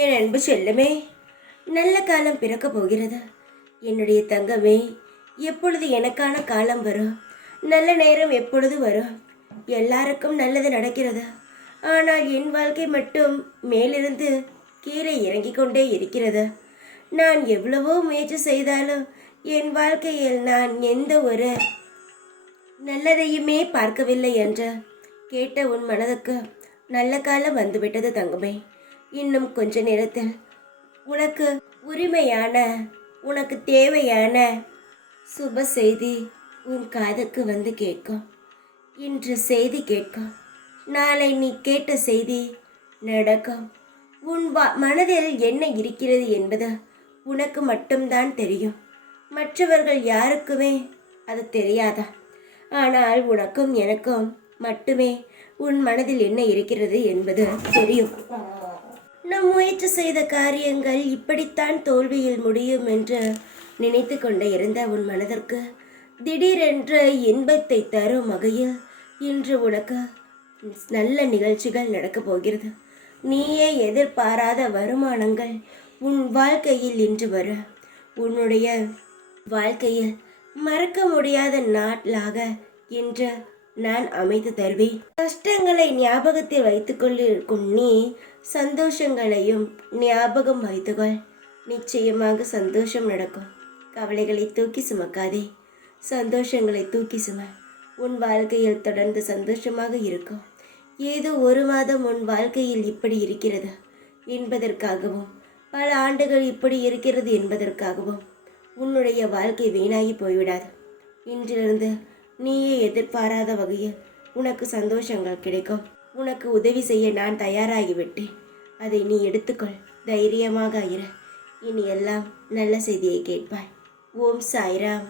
என் அன்பு செல்லமே, நல்ல காலம் பிறக்கப் போகிறது. என்னுடைய தங்கமே, எப்பொழுது எனக்கான காலம் வரும்? நல்ல நேரம் எப்பொழுது வரும்? எல்லாருக்கும் நல்லது நடக்கிறது. ஆனால் என் வாழ்க்கை மட்டும் மேலிருந்து கீழே இறங்கிக் கொண்டே இருக்கிறது. நான் எவ்வளவோ முயற்சி செய்தாலும் என் வாழ்க்கையில் நான் எந்த ஒரு நல்லதையுமே பார்க்கவில்லை என்று கேட்ட உன் மனதுக்கு நல்ல காலம் வந்துவிட்டது தங்கமே. இன்னும் கொஞ்ச நேரத்தில் உனக்கு உரிமையான, உனக்கு தேவையான சுப செய்தி உன் காதுக்கு வந்து கேட்கும். இன்று செய்தி கேட்கும், நாளை நீ கேட்ட செய்தி நடக்கும். உன் மனதில் என்ன இருக்கிறது என்பது உனக்கு மட்டும்தான் தெரியும். மற்றவர்கள் யாருக்குமே அது தெரியாதா? ஆனால் உனக்கும் எனக்கும் மட்டுமே உன் மனதில் என்ன இருக்கிறது என்பது தெரியும். நம் முயற்சி செய்த காரியங்கள் இப்படித்தான் தோல்வியில் முடியும் என்று நினைத்து கொண்டே இருந்த உன் மனதிற்கு திடீரென்று இன்பத்தை தரும் வகையில் இன்று உனக்கு நல்ல நிகழ்ச்சிகள் நடக்கப் போகிறது. நீயே எதிர்பாராத வருமானங்கள் உன் வாழ்க்கையில் இன்று வரும். உன்னுடைய வாழ்க்கையில் மறக்க முடியாத நாட்களாக இன்று நான் அமைத்து தருவேன். கஷ்டங்களை ஞாபகத்தில் வைத்துக்கொள்ளிருக்கும் நீ சந்தோஷங்களையும் ஞாபகம் வைத்துக்கொள். நிச்சயமாக சந்தோஷம் நடக்கும். கவலைகளை தூக்கி சுமக்காதே, சந்தோஷங்களை தூக்கி சும. உன் வாழ்க்கையில் தொடர்ந்து சந்தோஷமாக இருக்கும். ஏதோ ஒரு மாதம் உன் வாழ்க்கையில் இப்படி இருக்கிறது என்பதற்காகவும், பல ஆண்டுகள் இப்படி இருக்கிறது என்பதற்காகவும் உன்னுடைய வாழ்க்கை வீணாகி போய்விடாது. இன்றிலிருந்து நீயே எதிர்பாராத வகையில் உனக்கு சந்தோஷங்கள் கிடைக்கும். உனக்கு உதவி செய்ய நான் தயாராகிவிட்டேன். அதை நீ எடுத்துக்கொள். தைரியமாக இரு. இனி எல்லாம் நல்ல செய்தியை கேட்பாய். ஓம் சாய்ராம்.